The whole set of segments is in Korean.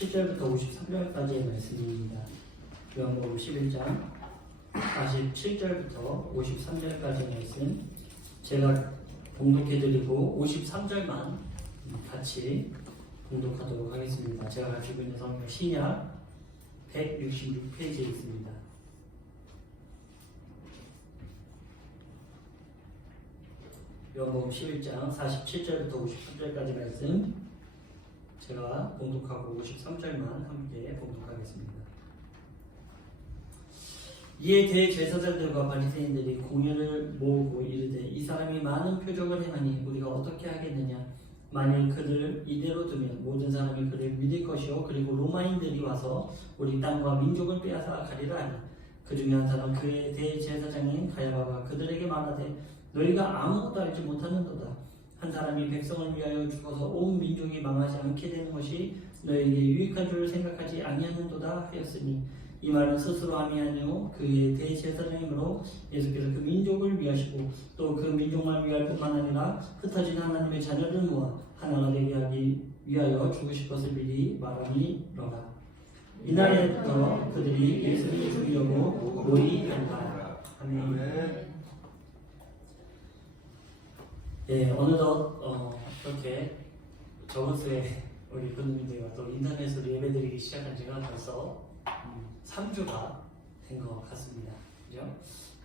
47절부터 53절까지의 말씀입니다. 요한복음 11장 47절부터 53절까지의 말씀 제가 봉독해드리고 53절만 같이 봉독하도록 하겠습니다. 제가 가지고 있는 성경 신약 166페이지에 있습니다. 요한복음 11장 47절부터 53절까지 말씀 제가 봉독하고 53절만 함께 봉독하겠습니다. 이에 대제사장들과 바리새인들이 공회를 모으고 이르되 이 사람이 많은 표적을 행하니 우리가 어떻게 하겠느냐. 만일 그들을 이대로 두면 모든 사람이 그를 믿을 것이요 그리고 로마인들이 와서 우리 땅과 민족을 빼앗아 가리라 하니 그 중에 한 사람 그의 대제사장인 가야바가 그들에게 말하되 너희가 아무것도 알지 못하는도다. 한 사람이 백성을 위하여 죽어서 온 민족이 망하지 않게 되는 것이 너희에게 유익한 줄 생각하지 아니하는도다 하였으니 이 말은 스스로 함이 아니요 그의 대제사장이므로 예수께서 그 민족을 위하시고 또 그 민족만 위할 뿐만 아니라 흩어진 하나님의 자녀를 모아 하나가 되게 하기 위하여 죽으실 것을 미리 말함이로라. 이날에부터 그들이 예수를 죽이려고 모의한다. 아멘. 예, 어느덧 이렇게 저번 주에 우리 교우님들과 또 인터넷으로 예배드리기 시작한 지가 벌써 3주가 된 것 같습니다. 그죠?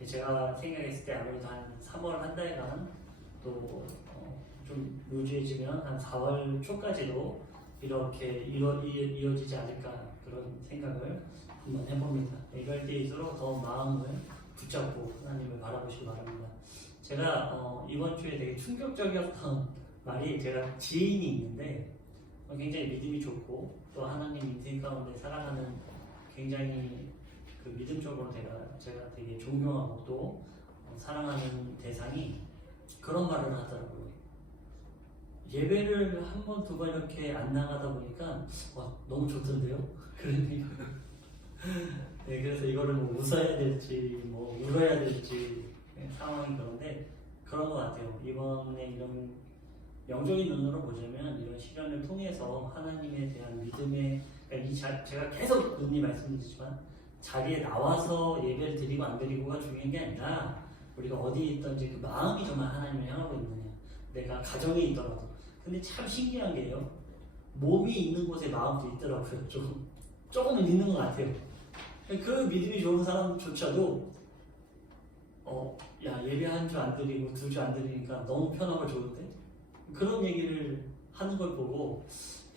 제가 생각했을 때 아무래도 한 3월 한 달간 또 좀 루즈해지면 한 4월 초까지도 이렇게 이어지지 않을까 그런 생각을 한번 해봅니다. 이럴 때일수록 더 마음을 붙잡고 하나님을 바라보시기 바랍니다. 제가 이번 주에 되게 충격적이었던 말이 제가 지인이 있는데 굉장히 믿음이 좋고 또 하나님 인생 가운데 살아가는 굉장히 그 믿음적으로 제가 되게 존경하고 또 사랑하는 대상이 그런 말을 하더라고요. 예배를 한 번, 두 번 이렇게 안 나가다 보니까 너무 좋던데요? 그러니까 네, 그래서 이거를 뭐 웃어야 될지 뭐 울어야 될지 상황이 그런데 그런 것 같아요. 이번에 이런 영적인 눈으로 보자면 이런 시련을 통해서 하나님에 대한 믿음의 제가 계속 눈이 말씀드리지만 자리에 나와서 예배를 드리고 안 드리고가 중요한 게 아니라 우리가 어디에 있든지 그 마음이 정말 하나님을 향하고 있느냐. 내가 가정에 있더라도 근데 참 신기한 게요. 몸이 있는 곳에 마음도 있더라고요. 조금은 있는 것 같아요. 그 믿음이 좋은 사람조차도 야 예배 한 주 안 드리고 두 주 안 드리니까 너무 편하고 좋은데 그런 얘기를 하는 걸 보고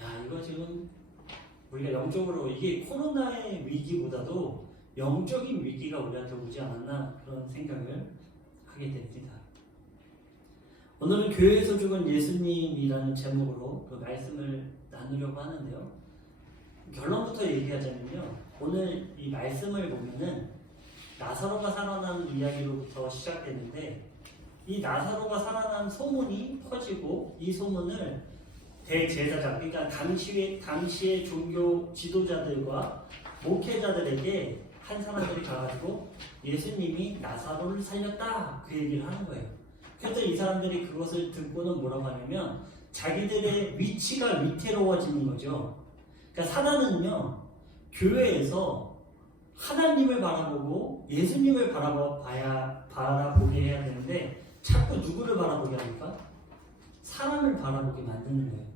야 이거 지금 우리가 영적으로 이게 코로나의 위기보다도 영적인 위기가 우리한테 오지 않았나 그런 생각을 하게 됩니다. 오늘은 교회에서 죽은 예수님이라는 제목으로 그 말씀을 나누려고 하는데요. 결론부터 얘기하자면요. 오늘 이 말씀을 보면은 나사로가 살아난 이야기로부터 시작되는데 이 나사로가 살아난 소문이 퍼지고 이 소문을 대제사장, 그러니까 당시의 종교 지도자들과 목회자들에게 한 사람들이 가가지고 예수님이 나사로를 살렸다 그 얘기를 하는 거예요. 그래서 이 사람들이 그것을 듣고는 뭐라고 하냐면 자기들의 위치가 위태로워지는 거죠. 그러니까 사단은요 교회에서 하나님을 바라보고 예수님을 바라보게 해야 되는데 자꾸 누구를 바라보게 합니까? 사람을 바라보게 만드는 거예요.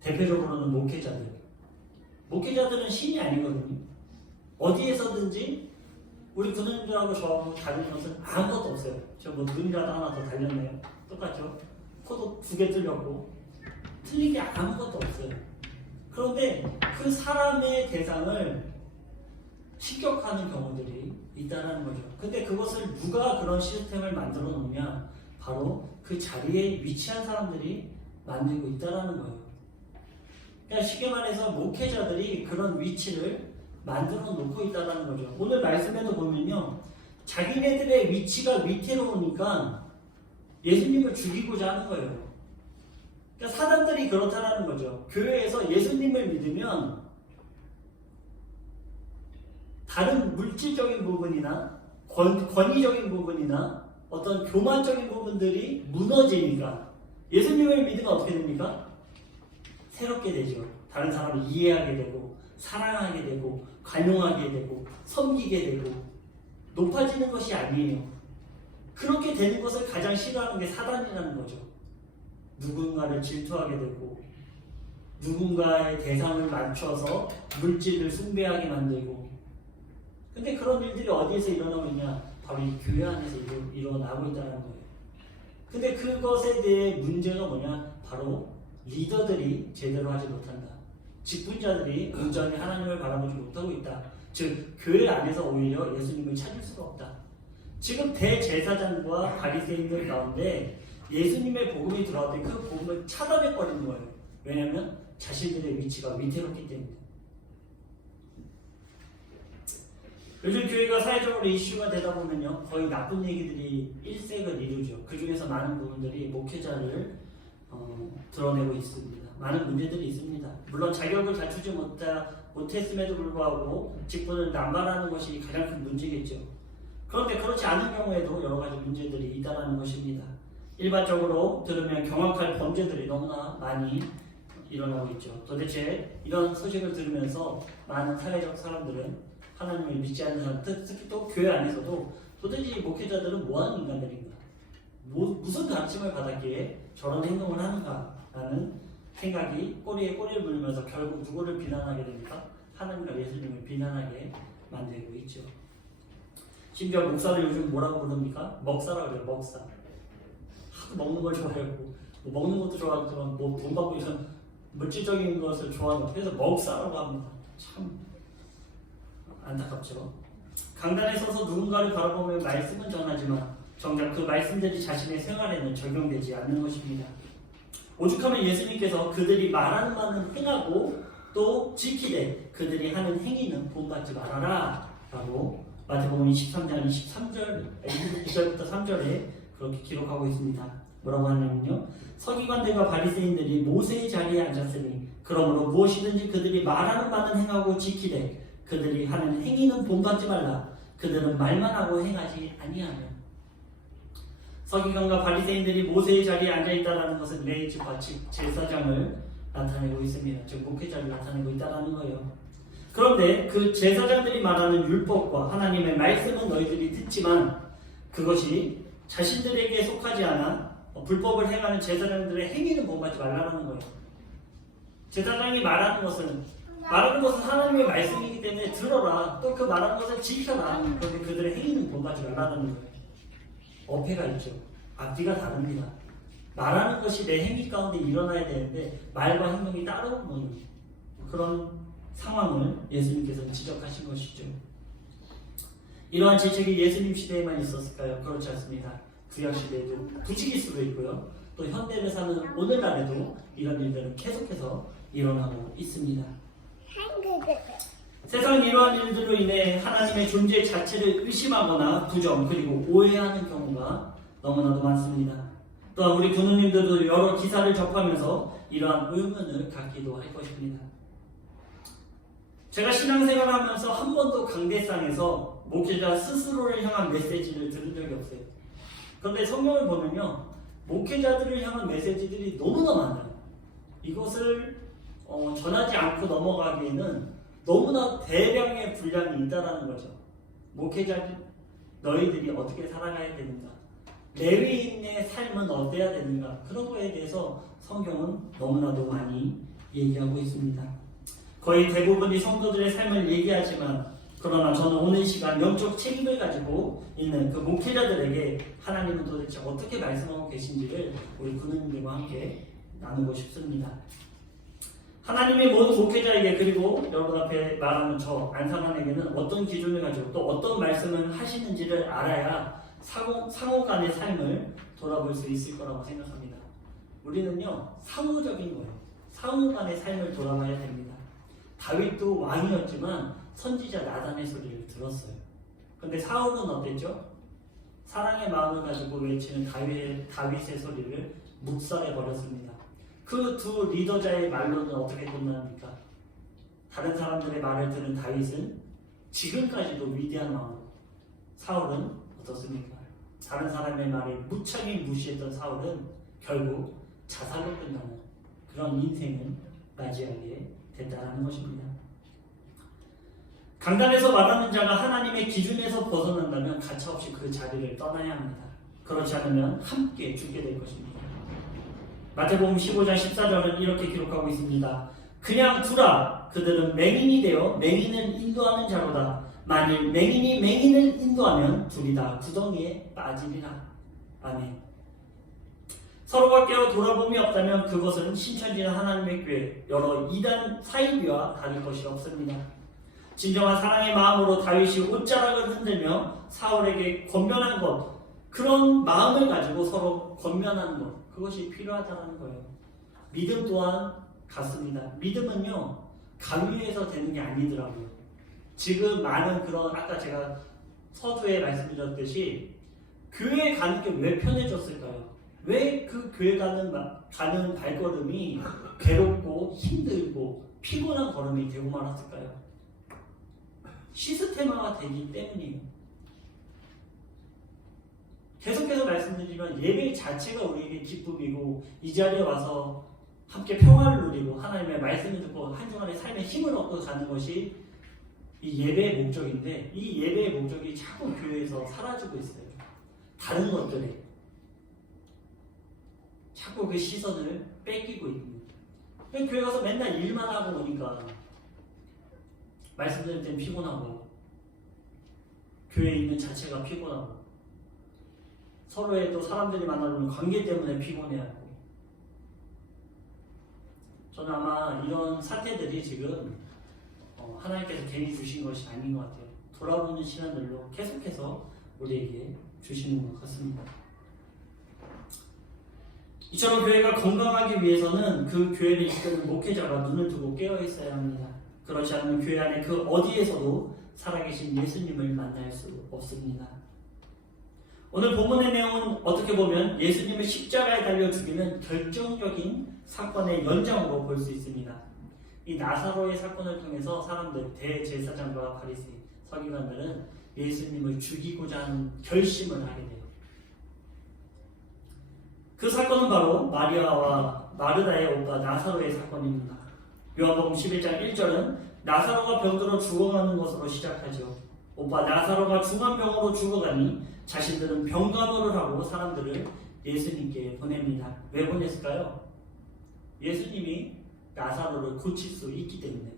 대표적으로는 목회자들은 신이 아니거든요. 어디에서든지 우리 군인들하고 저하고 다른 것은 아무것도 없어요. 저 뭐 눈이라도 하나 더 달렸네요. 똑같죠? 코도 2개 뚫렸고 틀린 게 아무것도 없어요. 그런데 그 사람의 대상을 실격하는 경우들이 있다는 거죠. 근데 그것을 누가 그런 시스템을 만들어 놓냐? 바로 그 자리에 위치한 사람들이 만들고 있다는 거예요. 그러니까 쉽게 말해서 목회자들이 그런 위치를 만들어 놓고 있다는 거죠. 오늘 말씀에도 보면요. 자기네들의 위치가 위태로우니까 예수님을 죽이고자 하는 거예요. 그러니까 사람들이 그렇다는 거죠. 교회에서 예수님을 믿으면 다른 물질적인 부분이나 권위적인 부분이나 어떤 교만적인 부분들이 무너지니까 예수님을 믿으면 어떻게 됩니까? 새롭게 되죠. 다른 사람을 이해하게 되고 사랑하게 되고 관용하게 되고 섬기게 되고 높아지는 것이 아니에요. 그렇게 되는 것을 가장 싫어하는 게 사단이라는 거죠. 누군가를 질투하게 되고 누군가의 대상을 맞춰서 물질을 숭배하게 만들고, 근데 그런 일들이 어디에서 일어나고 있냐? 바로 이 교회 안에서 일어나고 있다는 거예요. 근데 그것에 대해 문제가 뭐냐? 바로 리더들이 제대로 하지 못한다. 직분자들이 온전히 하나님을 바라보지 못하고 있다. 즉 교회 안에서 오히려 예수님을 찾을 수가 없다. 지금 대제사장과 바리새인들 가운데 예수님의 복음이 들어왔을 때 그 복음을 차단해버리는 거예요. 왜냐하면 자신들의 위치가 위태롭기 때문에. 요즘 교회가 사회적으로 이슈가 되다 보면요, 거의 나쁜 얘기들이 일색을 이루죠. 그 중에서 많은 부분들이 목회자를 드러내고 있습니다. 많은 문제들이 있습니다. 물론 자격을 갖추지 못했음에도 불구하고 직분을 남발하는 것이 가장 큰 문제겠죠. 그런데 그렇지 않은 경우에도 여러 가지 문제들이 있다는 것입니다. 일반적으로 들으면 경악할 범죄들이 너무나 많이 일어나고 있죠. 도대체 이런 소식을 들으면서 많은 사회적 사람들은, 하나님을 믿지 않는 사람, 특히 또 교회 안에서도 도대체 목회자들은 뭐하는 인간들인가? 무슨 가르침을 받았기에 저런 행동을 하는가라는 생각이 꼬리에 꼬리를 물면서 결국 누구를 비난하게 됩니까? 하나님과 예수님을 비난하게 만들고 있죠. 심지어 목사를 요즘 뭐라고 부릅니까? 먹사라고 그래요. 먹사. 하도 먹는 걸 좋아하고, 먹는 것도 좋아하지만 돈 받고 이런 물질적인 것을 좋아하는, 그래서 먹사라고 합니다. 참 안타깝죠. 강단에 서서 누군가를 바라보며 말씀은 전하지만 정작 그 말씀들이 자신의 생활에는 적용되지 않는 것입니다. 오죽하면 예수님께서 그들이 말하는 바는 행하고 또 지키되 그들이 하는 행위는 본받지 말아라 라고 마태복음 23장 2절부터 3절에 그렇게 기록하고 있습니다. 뭐라고 하냐면요, 서기관들과 바리새인들이 모세의 자리에 앉았으니 그러므로 무엇이든지 그들이 말하는 바는 행하고 지키되 그들이 하는 행위는 본받지 말라. 그들은 말만 하고 행하지 아니하며. 서기관과 바리새인들이 모세의 자리에 앉아있다는 것은 레위지파 즉 제사장을 나타내고 있습니다. 즉 목회자를 나타내고 있다는 거예요. 그런데 그 제사장들이 말하는 율법과 하나님의 말씀은 너희들이 듣지만 그것이 자신들에게 속하지 않아 불법을 행하는 제사장들의 행위는 본받지 말라는 거예요. 제사장이 말하는 것은 하나님의 말씀이기 때문에 들어라. 또 그 말하는 것을 지켜라. 그런데 그들의 행위는 본받지 말라는 거예요. 어폐가 있죠. 앞뒤가 다릅니다. 말하는 것이 내 행위 가운데 일어나야 되는데 말과 행동이 따로 없는 그런 상황을 예수님께서 지적하신 것이죠. 이러한 질책이 예수님 시대에만 있었을까요? 그렇지 않습니다. 구약 시대에도 부지기 수도 있고요. 또 현대를 사는 오늘날에도 이런 일들은 계속해서 일어나고 있습니다. 세상 이러한 일들로 인해 하나님의 존재 자체를 의심하거나 부정 그리고 오해하는 경우가 너무나도 많습니다. 또한 우리 부모님들도 여러 기사를 접하면서 이러한 의문을 갖기도 할 것입니다. 제가 신앙생활을 하면서 한 번도 강대상에서 목회자 스스로를 향한 메시지를 들은 적이 없어요. 그런데 성경을 보면요, 목회자들을 향한 메시지들이 너무나 많아요. 이것을 전하지 않고 넘어가기에는 너무나 대량의 분량이 있다는 거죠. 목회자 너희들이 어떻게 살아가야 되는가, 레위인의 삶은 어때야 되는가, 그런 거에 대해서 성경은 너무나도 많이 얘기하고 있습니다. 거의 대부분이 성도들의 삶을 얘기하지만, 그러나 저는 오늘 이 시간 영적 책임을 가지고 있는 그 목회자들에게 하나님은 도대체 어떻게 말씀하고 계신지를 우리 군우님들과 함께 나누고 싶습니다. 하나님의 모든 목회자에게, 그리고 여러분 앞에 말하는 저 안상환에게는 어떤 기준을 가지고 또 어떤 말씀을 하시는지를 알아야 상호 간의 삶을 돌아볼 수 있을 거라고 생각합니다. 우리는요, 상호적인 거예요. 상호 간의 삶을 돌아봐야 됩니다. 다윗도 왕이었지만 선지자 나단의 소리를 들었어요. 그런데 사울은 어땠죠? 사랑의 마음을 가지고 외치는 다윗의 소리를 묵살해 버렸습니다. 그 두 리더자의 말로는 어떻게 끝납니까? 다른 사람들의 말을 들은 다윗은 지금까지도 위대한 왕, 사울은 어떻습니까? 다른 사람의 말을 무창히 무시했던 사울은 결국 자살로 끝나는 그런 인생을 맞이하게 됐다는 것입니다. 강단에서 말하는 자가 하나님의 기준에서 벗어난다면 가차없이 그 자리를 떠나야 합니다. 그렇지 않으면 함께 죽게 될 것입니다. 마태복음 15장 14절은 이렇게 기록하고 있습니다. 그냥 두라. 그들은 맹인이 되어 맹인을 인도하는 자로다. 만일 맹인이 맹인을 인도하면 둘이 다 구덩이에 빠지리라. 아멘. 서로가 깨어 돌아봄이 없다면 그것은 신천지나 하나님의 교회 여러 이단 사이비와 다를 것이 없습니다. 진정한 사랑의 마음으로 다윗이 옷자락을 흔들며 사울에게 권면한 것, 그런 마음을 가지고 서로 권면하는 것, 그것이 필요하다는 거예요. 믿음 또한 같습니다. 믿음은요, 강요해서 되는 게 아니더라고요. 지금 많은 그런, 아까 제가 서두에 말씀드렸듯이 교회 가는 게 왜 편해졌을까요? 왜 그 교회 가는 발걸음이 괴롭고 힘들고 피곤한 걸음이 되고 말았을까요? 시스템화가 되기 때문이에요. 계속해서 말씀드리지만 예배 자체가 우리에게 기쁨이고 이 자리에 와서 함께 평화를 누리고 하나님의 말씀을 듣고 한 주간의 삶의 힘을 얻고 가는 것이 이 예배의 목적인데 이 예배의 목적이 자꾸 교회에서 사라지고 있어요. 다른 것들에 자꾸 그 시선을 뺏기고 있습니다. 교회 가서 맨날 일만 하고 오니까 말씀드릴 땐 피곤하고 교회에 있는 자체가 피곤하고 서로의 또 사람들이 만나는 관계 때문에 피곤해하고 저는 아마 이런 사태들이 지금 하나님께서 괜히 주신 것이 아닌 것 같아요. 돌아보는 시간들로 계속해서 우리에게 주시는 것 같습니다. 이처럼 교회가 건강하기 위해서는 그 교회를 이끄는 목회자가 눈을 뜨고 깨어 있어야 합니다. 그렇지 않으면 교회 안에 그 어디에서도 살아계신 예수님을 만날 수 없습니다. 오늘 본문의 내용은 어떻게 보면 예수님을 십자가에 달려 죽이는 결정적인 사건의 연장으로 볼 수 있습니다. 이 나사로의 사건을 통해서 사람들, 대제사장과 바리새, 서기관들은 예수님을 죽이고자 하는 결심을 하게 돼요. 그 사건은 바로 마리아와 마르다의 오빠 나사로의 사건입니다. 요한복음 11장 1절은 나사로가 병들어 죽어가는 것으로 시작하죠. 오빠 나사로가 중환병으로 죽어가니 자신들은 병간호를 하고 사람들을 예수님께 보냅니다. 왜 보냈을까요? 예수님이 나사로를 고칠 수 있기 때문에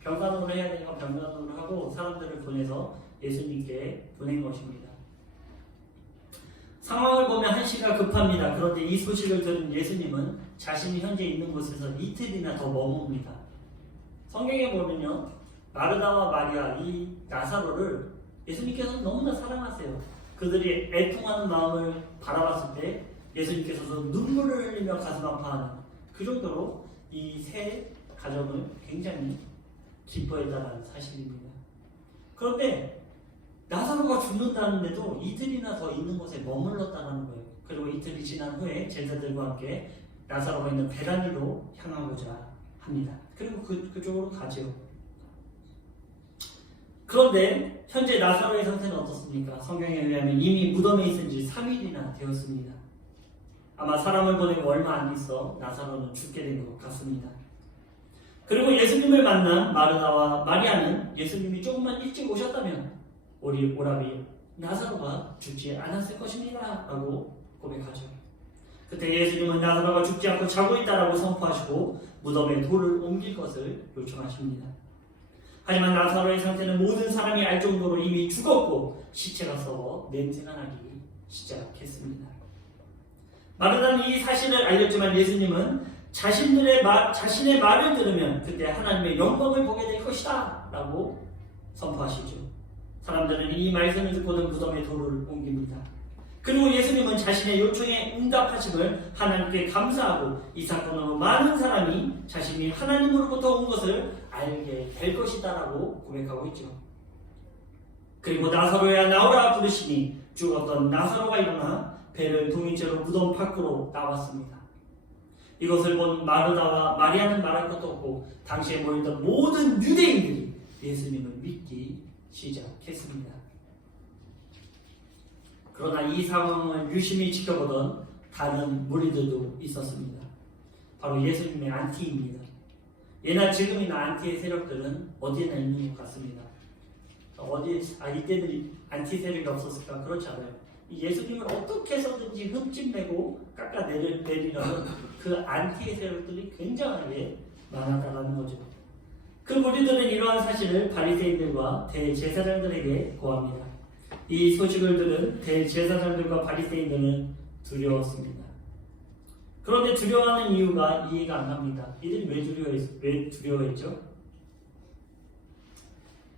병간호를 해야 되니까 병간호를 하고 사람들을 보내서 예수님께 보낸 것입니다. 상황을 보면 한시가 급합니다. 그런데 이 소식을 들은 예수님은 자신이 현재 있는 곳에서 이틀이나 더 머뭅니다. 성경에 보면요, 마르다와 마리아, 이 나사로를 예수님께서는 너무나 사랑하세요. 그들이 애통하는 마음을 바라봤을 때 예수님께서도 눈물을 흘리며 가슴 아파하는 그 정도로 이 세 가정을 굉장히 기뻐했다는 사실입니다. 그런데 나사로가 죽는다는데도 이틀이나 더 있는 곳에 머물렀다는 거예요. 그리고 이틀이 지난 후에 제자들과 함께 나사로가 있는 베다니로 향하고자 합니다. 그리고 그쪽으로 가죠. 그런데 현재 나사로의 상태는 어떻습니까? 성경에 의하면 이미 무덤에 있은 지 3일이나 되었습니다. 아마 사람을 보내고 얼마 안 있어 나사로는 죽게 된 것 같습니다. 그리고 예수님을 만난 마르다와 마리아는 예수님이 조금만 일찍 오셨다면 우리 오라비 나사로가 죽지 않았을 것입니다 라고 고백하죠. 그때 예수님은 나사로가 죽지 않고 자고 있다라고 선포하시고 무덤에 돌을 옮길 것을 요청하십니다. 하지만 나사로의 상태는 모든 사람이 알 정도로 이미 죽었고 시체가 썩어 냄새가 나기 시작했습니다. 마르다는 이 사실을 알렸지만 예수님은 자신의 말을 들으면 그때 하나님의 영광을 보게 될 것이다 라고 선포하시죠. 사람들은 이 말씀을 듣고는 무덤에 돌을 옮깁니다. 그리고 예수님은 자신의 요청에 응답하심을 하나님께 감사하고 이 사건으로 많은 사람이 자신이 하나님으로부터 온 것을 알게 될 것이다 라고 고백하고 있죠. 그리고 나사로야 나오라 부르시니 죽었던 나사로가 일어나 배를 동인 채로 무덤 밖으로 나왔습니다. 이것을 본 마르다와 마리아는 말할 것도 없고 당시에 모였던 모든 유대인들이 예수님을 믿기 시작했습니다. 그러나 이 상황을 유심히 지켜보던 다른 무리들도 있었습니다. 바로 예수님의 안티입니다. 예나 지금이나 안티의 세력들은 어디에나 있는 것 같습니다. 이때는 안티 세력이 없었을까? 그렇지 않아요. 예수님을 어떻게 해서든지 흠집내고 깎아내리려는 그 안티의 세력들이 굉장하게 많았다는 거죠. 그 무리들은 이러한 사실을 바리새인들과 대제사장들에게 고합니다. 이 소식을 들은 대제사장들과 바리새인들은 두려웠습니다. 그런데 두려워하는 이유가 이해가 안 갑니다. 이들이 왜 두려워했죠?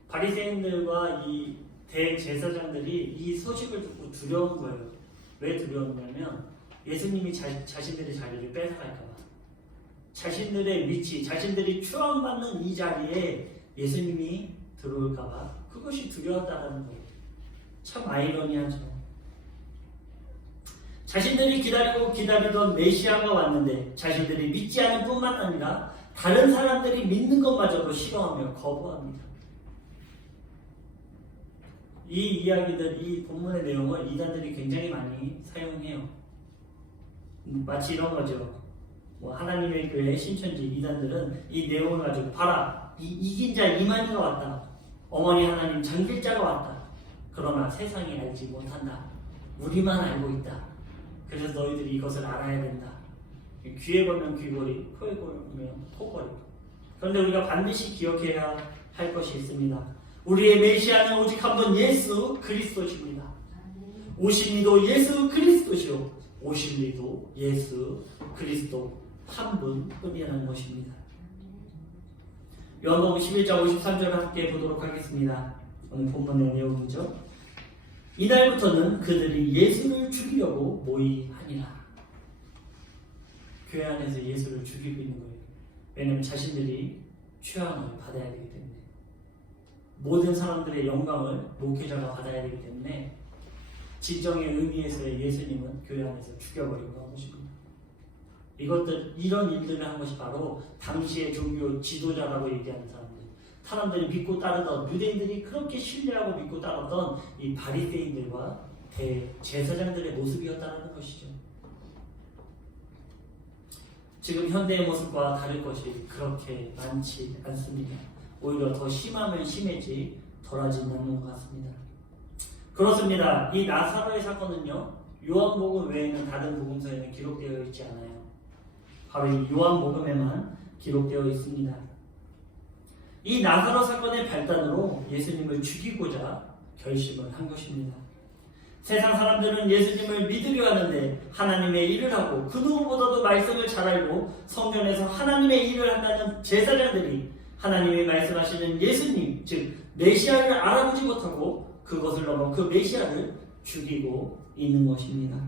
바리새인들과 이 대제사장들이 이 소식을 듣고 두려운 거예요. 왜 두려웠냐면 예수님이 자신들의 자리를 뺏어갈까 봐. 자신들의 위치, 자신들이 추앙받는 이 자리에 예수님이 들어올까 봐 그것이 두려웠다는 거예요. 참 아이러니하죠. 자신들이 기다리던 메시아가 왔는데 자신들이 믿지 않을 뿐만 아니라 다른 사람들이 믿는 것마저도 싫어하며 거부합니다. 이 이야기들, 이 본문의 내용을 이단들이 굉장히 많이 사용해요. 마치 이런 거죠. 하나님의 교회 신천지 이단들은 이 내용을 가지고 봐라, 이긴 자 이만희가 왔다. 어머니 하나님 장길자가 왔다. 그러나 세상이 알지 못한다. 우리만 알고 있다. 그래서 너희들이 이것을 알아야 된다. 귀에 걸면 귀걸이, 코에 걸면 코걸이. 그런데 우리가 반드시 기억해야 할 것이 있습니다. 우리의 메시아는 오직 한 분 예수 그리스도십니다. 오신 이도 예수 그리스도시요 오실 이도 예수 그리스도 한 분뿐이라는 것입니다. 요한복음 11장 53절을 함께 보도록 하겠습니다. 오늘 본문의 내용이죠. 이날부터는 그들이 예수를 죽이려고 모의하니라. 교회 안에서 예수를 죽이고 있는 거예요. 왜냐하면 자신들이 취함을 받아야 되기 때문에, 모든 사람들의 영광을 목회자가 받아야 되기 때문에 진정의 의미에서의 예수님은 교회 안에서 죽여버리고 한 것입니다. 이런 일들을 한 것이 바로 당시의 종교 지도자라고 얘기하는 사람들이 믿고 따르던, 유대인들이 그렇게 신뢰하고 믿고 따르던 이 바리새인들과 대제사장들의 모습이었다는 것이죠. 지금 현대의 모습과 다를 것이 그렇게 많지 않습니다. 오히려 더 심하면 심해지 덜하지는 않는 것 같습니다. 그렇습니다. 이 나사로의 사건은요, 요한복음 외에는 다른 복음서에는 기록되어 있지 않아요. 바로 이 요한복음에만 기록되어 있습니다. 이 나사로 사건의 발단으로 예수님을 죽이고자 결심을 한 것입니다. 세상 사람들은 예수님을 믿으려 하는데 하나님의 일을 하고 그 누구보다도 말씀을 잘 알고 성전에서 하나님의 일을 한다는 제사장들이 하나님이 말씀하시는 예수님, 즉 메시아를 알아보지 못하고 그것을 넘어 그 메시아를 죽이고 있는 것입니다.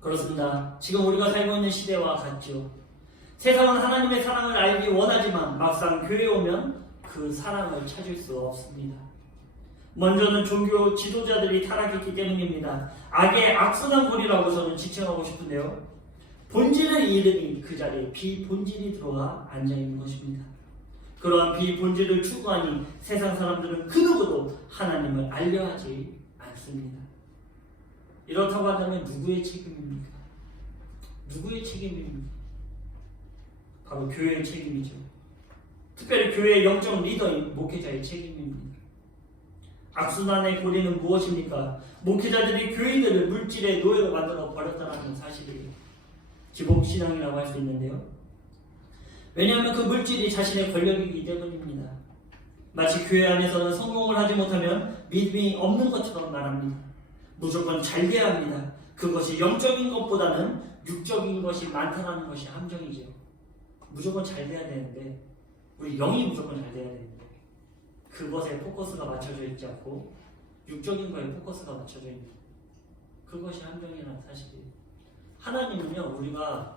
그렇습니다. 지금 우리가 살고 있는 시대와 같죠. 세상은 하나님의 사랑을 알기 원하지만 막상 교회에 오면 그 사랑을 찾을 수 없습니다. 먼저는 종교 지도자들이 타락했기 때문입니다. 악의 악순환 고리라고 저는 지칭하고 싶은데요, 본질을 잃으니 그 자리에 비본질이 들어와 앉아있는 것입니다. 그러한 비본질을 추구하니 세상 사람들은 그 누구도 하나님을 알려하지 않습니다. 이렇다고 한다면 누구의 책임입니까? 누구의 책임입니까? 바로 교회의 책임이죠. 특별히 교회의 영적 리더인 목회자의 책임입니다. 악순환의 고리는 무엇입니까? 목회자들이 교인들을 물질의 노예로 만들어 버렸다는 사실이에요. 기복신앙이라고 할 수 있는데요. 왜냐하면 그 물질이 자신의 권력이기 때문입니다. 마치 교회 안에서는 성공을 하지 못하면 믿음이 없는 것처럼 말합니다. 무조건 잘 돼야 합니다. 그것이 영적인 것보다는 육적인 것이 많다는 것이 함정이죠. 무조건 잘 돼야 되는데, 우리 영이 무조건 잘 돼야 되는데 그것에 포커스가 맞춰져 있지 않고 육적인 거에 포커스가 맞춰져 있는, 그것이 함정이라는 사실이에요. 하나님은요, 우리가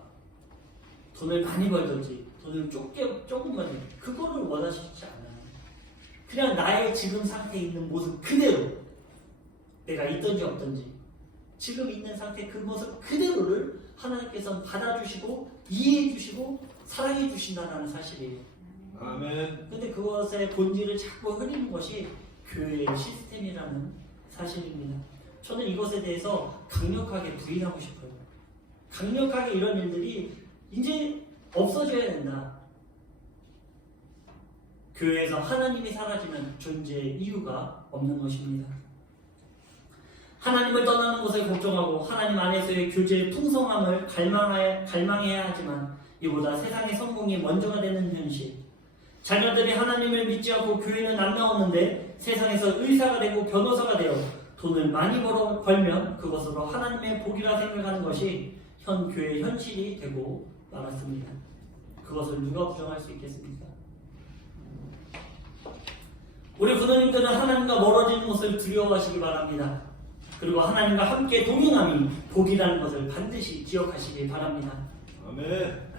돈을 많이 벌든지 돈을 조금 벌든지 그거를 원하시지 않아요. 그냥 나의 지금 상태에 있는 모습 그대로, 내가 있든지 없든지 지금 있는 상태 그 모습 그대로를 하나님께서는 받아주시고 이해해주시고 사랑해주신다는 사실이에요. 아멘. 근데 그것의 본질을 자꾸 흐리는 것이 교회의 시스템이라는 사실입니다. 저는 이것에 대해서 강력하게 부인하고 싶어요. 강력하게 이런 일들이 이제 없어져야 된다. 교회에서 하나님이 사라지는 존재의 이유가 없는 것입니다. 하나님을 떠나는 것을 걱정하고 하나님 안에서의 교제의 풍성함을 갈망해야 하지만 이보다 세상의 성공이 먼저가 되는 현실. 자녀들이 하나님을 믿지 않고 교회는 안 나오는데 세상에서 의사가 되고 변호사가 되어 돈을 많이 벌면 그것으로 하나님의 복이라 생각하는 것이 현 교회의 현실이 되고 말았습니다. 그것을 누가 부정할 수 있겠습니까? 우리 부모님들은 하나님과 멀어지는 것을 두려워하시기 바랍니다. 그리고 하나님과 함께 동행함이 복이라는 것을 반드시 기억하시기 바랍니다. 아멘.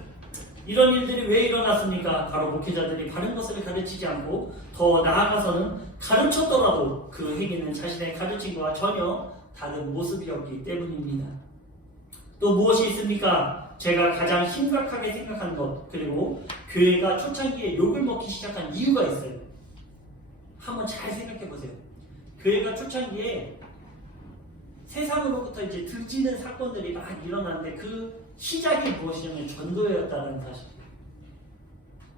이런 일들이 왜 일어났습니까? 바로 목회자들이 바른 것을 가르치지 않고 더 나아가서는 가르쳤더라도 그 행위는 자신의 가르침과 전혀 다른 모습이었기 때문입니다. 또 무엇이 있습니까? 제가 가장 심각하게 생각하는 것, 그리고 교회가 초창기에 욕을 먹기 시작한 이유가 있어요. 한번 잘 생각해 보세요. 교회가 초창기에 세상으로부터 이제 들지는 사건들이 막 일어났는데 그 시작이 무엇이냐면 전도였다는 사실.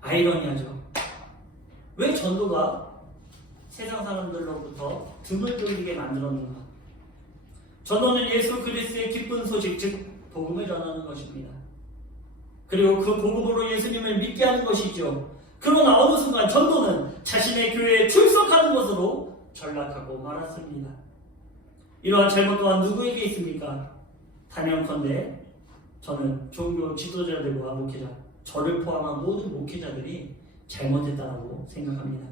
아이러니하죠. 왜 전도가 세상 사람들로부터 등을 돌리게 만들었는가? 전도는 예수 그리스도의 기쁜 소식, 즉 복음을 전하는 것입니다. 그리고 그 복음으로 예수님을 믿게 하는 것이죠. 그러나 어느 순간 전도는 자신의 교회에 출석하는 것으로 전락하고 말았습니다. 이러한 잘못 또한 누구에게 있습니까? 단연컨대 저는 종교 지도자들과 목회자, 저를 포함한 모든 목회자들이 잘못했다고 생각합니다.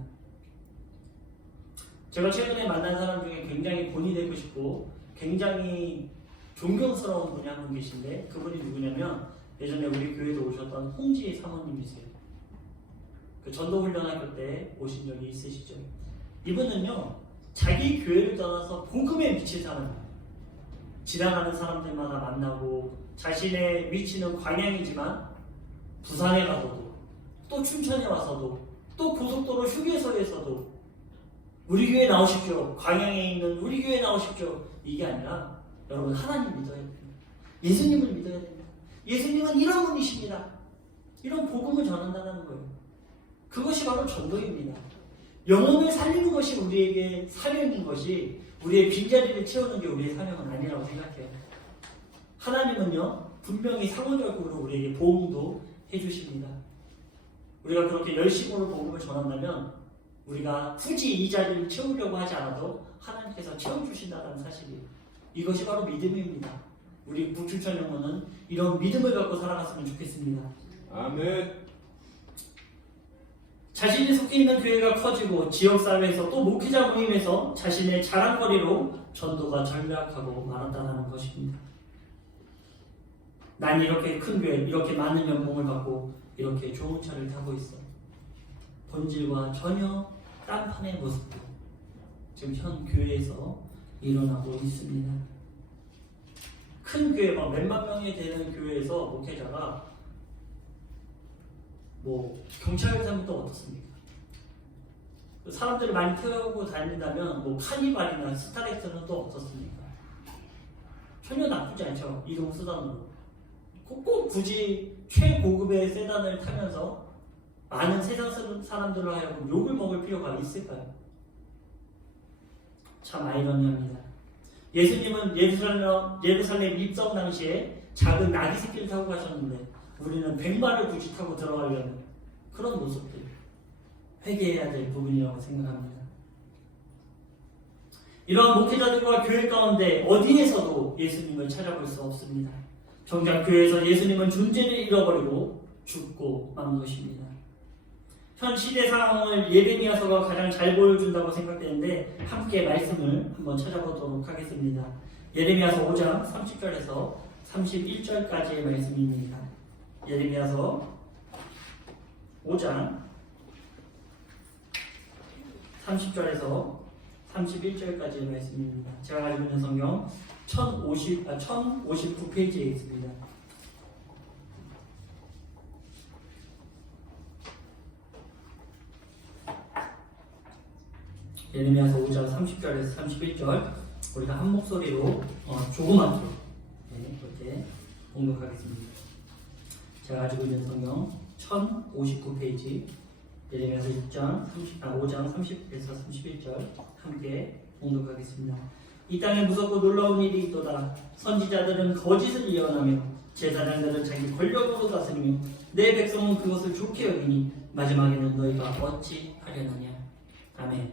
제가 최근에 만난 사람 중에 굉장히 본이 되고 싶고 굉장히 존경스러운 분이 한 분 계신데 그분이 누구냐면 예전에 우리 교회도 오셨던 홍지 사모님이세요. 그 전도훈련학교 때 오신 적이 있으시죠? 이분은요 자기 교회를 떠나서 복음에 미친 사람이에요. 지나가는 사람들마다 만나고 자신의 위치는 광양이지만 부산에 가서도 또 춘천에 와서도 또 고속도로 휴게소에서도 우리 교회 나오십시오. 광양에 있는 우리 교회 나오십시오. 이게 아니라 여러분 하나님 믿어야 됩니다. 예수님을 믿어야 됩니다. 예수님은 이런 분이십니다. 이런 복음을 전한다는 거예요. 그것이 바로 전도입니다. 영혼을 살리는 것이 우리에게 사명인 것이 우리의 빈자리를 채우는 게 우리의 사명은 아니라고 생각해요. 하나님은요 분명히 상호적으로 우리에게 보응도 해주십니다. 우리가 그렇게 열심으로 복음을 전한다면 우리가 굳이 이 자리를 채우려고 하지 않아도 하나님께서 채워주신다는 사실이에요. 이것이 바로 믿음입니다. 우리 북춘천 영혼은 이런 믿음을 갖고 살아갔으면 좋겠습니다. 아멘. 자신이 속해 있는 교회가 커지고 지역사회에서 또 목회자 모임에서 자신의 자랑거리로 전도가 전락하고 말았다는 것입니다. 난 이렇게 큰 교회, 이렇게 많은 연봉을 받고 이렇게 좋은 차를 타고 있어. 본질과 전혀 딴판의 모습도 지금 현 교회에서 일어나고 있습니다. 큰 교회, 막 몇만 명이 되는 교회에서 목회자가 경찰사면 또 어떻습니까? 사람들을 많이 태우고 다닌다면 카니발이나 스타렉스는 또 어떻습니까? 전혀 나쁘지 않죠. 이동수단으로. 꼭 굳이 최고급의 세단을 타면서 많은 세상 사람들로 하여금 욕을 먹을 필요가 있을까요? 참 아이러니합니다. 예수님은 예루살렘 입성 당시에 작은 나귀 새끼를 타고 가셨는데 우리는 백마를 굳이 타고 들어가려는 그런 모습들 회개해야 될 부분이라고 생각합니다. 이러한 목회자들과 교회 가운데 어디에서도 예수님을 찾아볼 수 없습니다. 정작 교회에서 예수님은 존재를 잃어버리고 죽고 만 것입니다. 현 시대 상황을 예레미야서가 가장 잘 보여준다고 생각되는데 함께 말씀을 한번 찾아보도록 하겠습니다. 예레미야서 5장 30절에서 31절까지의 말씀입니다. 예레미야서 5장 30절에서 31절까지의 말씀입니다. 제가 가지고 있는 성경 1059페이지에 있습니다. 예레미야서 5장 30절에서 31절 우리가 한 목소리로 조그맣게 그렇게 공독하겠습니다. 제가 가지고 있는 성경 1059페이지 예레미야서 5장 30에서 31절 함께 봉독하겠습니다. 이 땅에 무섭고 놀라운 일이 있도다. 선지자들은 거짓을 예언하며 제사장들은 자기 권력으로 다스리며 내 백성은 그것을 좋게 여기니 마지막에는 너희가 어찌 하려느냐. 아멘.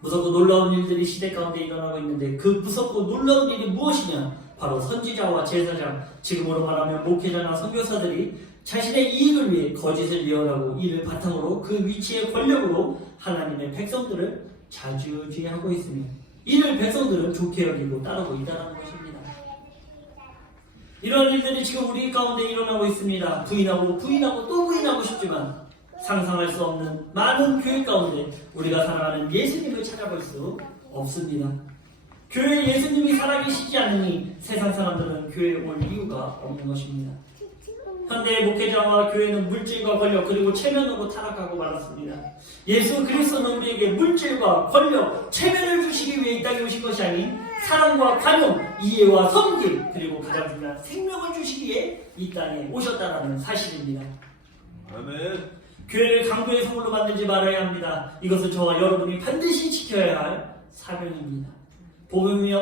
무섭고 놀라운 일들이 시대 가운데 일어나고 있는데 그 무섭고 놀라운 일이 무엇이냐? 바로 선지자와 제사장, 지금으로 말하면 목회자나 선교사들이 자신의 이익을 위해 거짓을 예언하고 이를 바탕으로 그 위치의 권력으로 하나님의 백성들을 좌지우지하고 있으며 이를 백성들은 좋게 여기고 따르고 있다는 것입니다. 이런 일들이 지금 우리 가운데 일어나고 있습니다. 부인하고 또 부인하고 싶지만 상상할 수 없는 많은 교회 가운데 우리가 사랑하는 예수님을 찾아볼 수 없습니다. 교회에 예수님이 살아계시지 않으니 세상 사람들은 교회에 올 이유가 없는 것입니다. 현대의 목회자와 교회는 물질과 권력 그리고 체면으로 타락하고 말았습니다. 예수 그리스도는 우리에게 물질과 권력, 체면을 주시기 위해 이 땅에 오신 것이 아닌 사랑과 관용, 이해와 섬김 그리고 가장 중요한 생명을 주시기 위해 이 땅에 오셨다는 사실입니다. 아멘. 교회를 강도의 소굴로 만들지 말아야 합니다. 이것은 저와 여러분이 반드시 지켜야 할 사명입니다. 복음이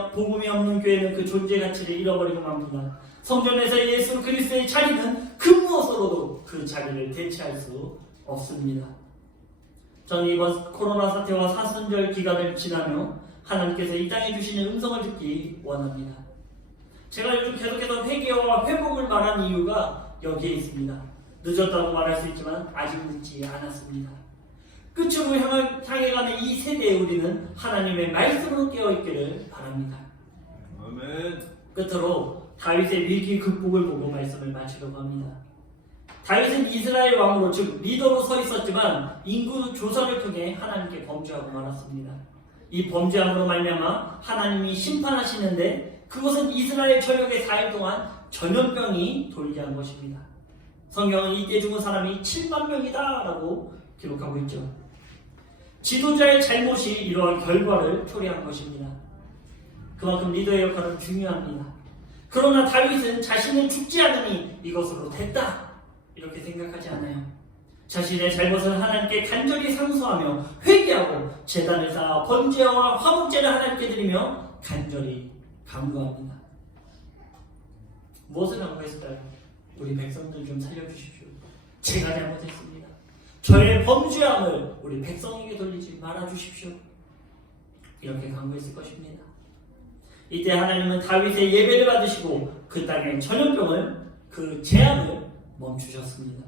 없는 교회는 그 존재 가치를 잃어버리고 맙니다. 성전에서 예수 그리스도의 자리는 그 무엇으로도 그 자리를 대체할 수 없습니다. 저는 이번 코로나 사태와 사순절 기간을 지나며 하나님께서 이 땅에 주시는 음성을 듣기 원합니다. 제가 요즘 계속해서 회개와 회복을 말한 이유가 여기에 있습니다. 늦었다고 말할 수 있지만 아직 늦지 않았습니다. 끝으로 향해 가는 이 세대에 우리는 하나님의 말씀으로 깨어있기를 바랍니다. 아멘. 끝으로 다윗의 위기 극복을 보고 말씀을 마치려고 합니다. 다윗은 이스라엘 왕으로 즉 리더로 서 있었지만 인구 조사를 통해 하나님께 범죄하고 말았습니다. 이 범죄함으로 말미암아 하나님이 심판하시는데 그것은 이스라엘 전역에 4일 동안 전염병이 돌게 한 것입니다. 성경은 이때 죽은 사람이 7만 명이다 라고 기록하고 있죠. 지도자의 잘못이 이러한 결과를 초래한 것입니다. 그만큼 리더의 역할은 중요합니다. 그러나 다윗은 자신은 죽지 않으니 이것으로 됐다 이렇게 생각하지 않아요. 자신의 잘못을 하나님께 간절히 상소하며 회개하고 제단을 쌓아 번제와 화목제를 하나님께 드리며 간절히 간구합니다. 무엇을 간구했을까요? 우리 백성들 좀 살려주십시오. 제가 잘못했습니다. 저의 범죄함을 우리 백성에게 돌리지 말아주십시오. 이렇게 간구했을 것입니다. 이때 하나님은 다윗의 예배를 받으시고 그 땅의 전염병을 그 재앙을 멈추셨습니다.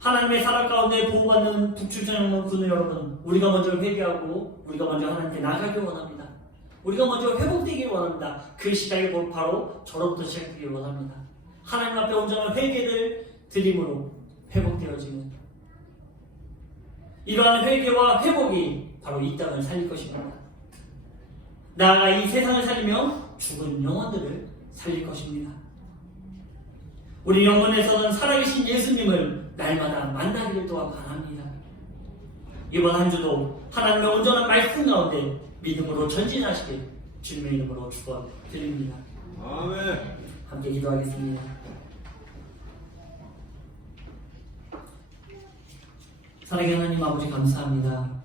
하나님의 사랑 가운데 보호받는 북출전염 군의 여러분, 우리가 먼저 회개하고 우리가 먼저 하나님께 나가길 원합니다. 우리가 먼저 회복되길 원합니다. 그 시작이 바로 저로부터 시작되길 원합니다. 하나님 앞에 온전한 회개를 드림으로 회복되어지는 이러한 회개와 회복이 바로 이 땅을 살릴 것입니다. 나아가 이 세상을 살리며 죽은 영혼들을 살릴 것입니다. 우리 영혼에서는 살아계신 예수님을 날마다 만나기를 또한 바랍니다. 이번 한 주도 하나님의 온전한 말씀 가운데 믿음으로 전진하시길 주님의 이름으로 축원드립니다. 아멘. 함께 기도하겠습니다. 사랑의 하나님 아버지 감사합니다.